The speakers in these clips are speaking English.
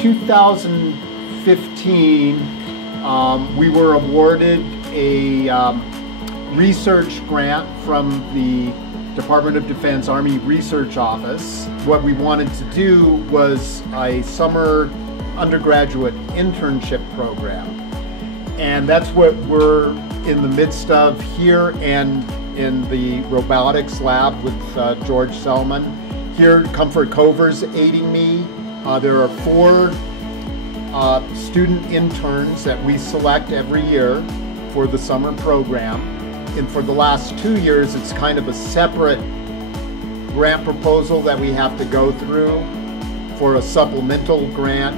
2015, we were awarded a research grant from the Department of Defense Army Research Office. What we wanted to do was a summer undergraduate internship program. And that's what we're in the midst of here and in the robotics lab with George Selman. Here, Comfort Cover's aiding me. There are 4 student interns that we select every year for the summer program. And for the last 2 years, it's kind of a separate grant proposal that we have to go through for a supplemental grant,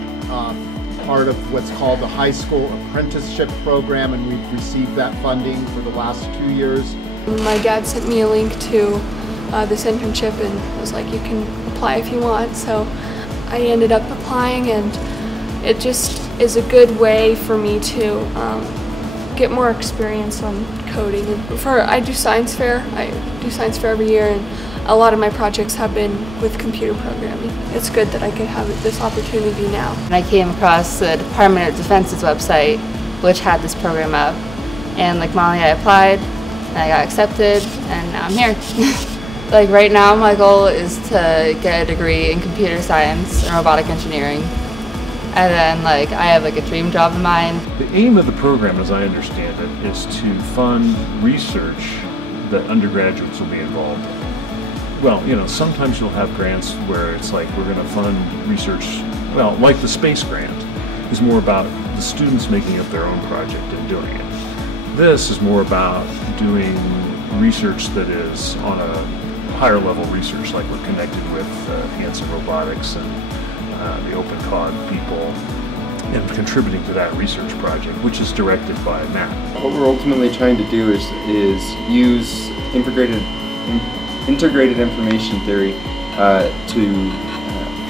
part of what's called the high school apprenticeship program, and we've received that funding for the last 2 years. My dad sent me a link to this internship and was like, you can apply if you want. So I ended up applying, and it just is a good way for me to get more experience on coding. I do science fair. I do science fair every year, and a lot of my projects have been with computer programming. It's good that I could have this opportunity now. And I came across the Department of Defense's website, which had this program up. And like Molly, I applied, and I got accepted, and now I'm here. Like right now, my goal is to get a degree in computer science and robotic engineering. And then I have a dream job in mind. The aim of the program, as I understand it, is to fund research that undergraduates will be involved in. Well, sometimes you'll have grants where it's like we're going to fund research, well, like the space grant is more about the students making up their own project and doing it. This is more about doing research that is on a higher level research, like we're connected with Hanson Robotics and the OpenCog people, and contributing to that research project, which is directed by Matt. What we're ultimately trying to do is use integrated information theory to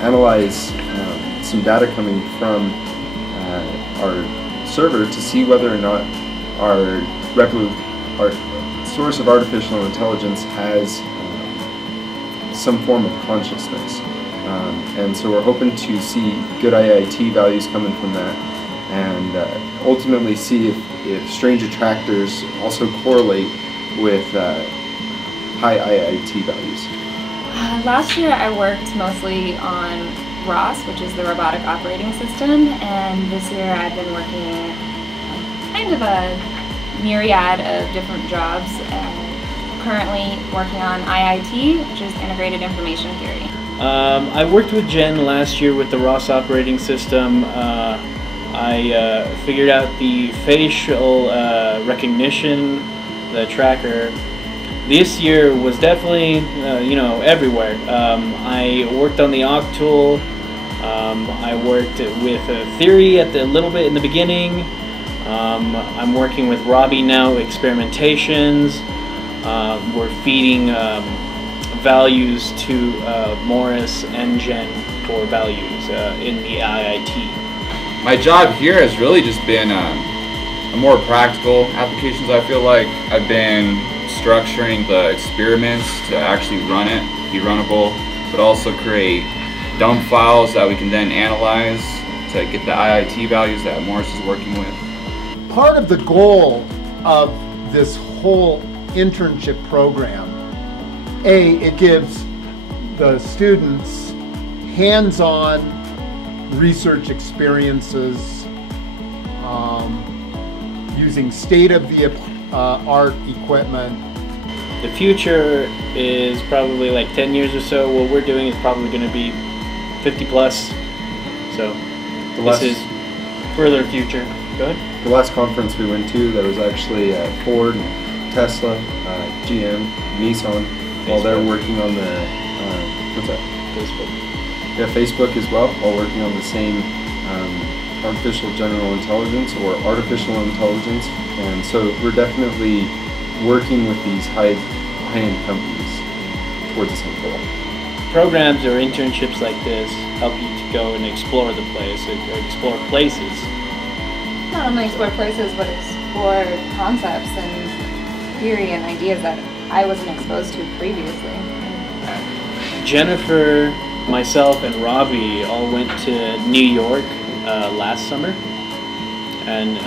analyze some data coming from our server to see whether or not our source of artificial intelligence has some form of consciousness. And so we're hoping to see good IIT values coming from that, and ultimately see if strange attractors also correlate with high IIT values. Last year I worked mostly on ROS, which is the robotic operating system, and this year I've been working kind of a myriad of different jobs, currently working on IIT, which is Integrated Information Theory. I worked with Jen last year with the ROS operating system. I figured out the facial recognition, the tracker. This year was definitely, everywhere. I worked on the Octool. I worked with theory a little bit in the beginning. I'm working with Robbie now, experimentations. We're feeding values to Morris and Jen for values in the IIT. My job here has really just been a more practical applications. I feel like I've been structuring the experiments to actually run it, be runnable, but also create dump files that we can then analyze to get the IIT values that Morris is working with. Part of the goal of this whole internship program, it gives the students hands-on research experiences using state-of-the-art equipment. The future is probably like 10 years or so. What we're doing is probably going to be 50 plus. So this is further future. Go ahead. The last conference we went to, there was actually Ford, Tesla, GM, Nissan, while they're working on the, what's that? Facebook. Yeah, Facebook as well, while working on the same artificial general intelligence or artificial intelligence. And so we're definitely working with these high-end companies towards the same goal. Programs or internships like this help you to go and explore the place, or explore places. Not only explore places, but explore concepts and theory and ideas that I wasn't exposed to previously. Jennifer Myself and Robbie all went to New York last summer, and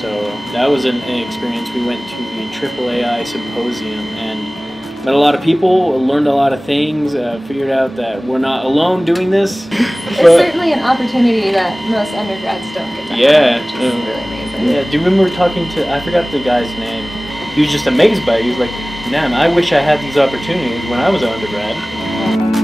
so that was an experience. We went to the AAAI symposium and met a lot of people, learned a lot of things, figured out that we're not alone doing this. It's certainly an opportunity that most undergrads don't get to have, which is really amazing. Yeah, do you remember talking to, I forgot the guy's name, he was just amazed by it. He was like, man, I wish I had these opportunities when I was an undergrad.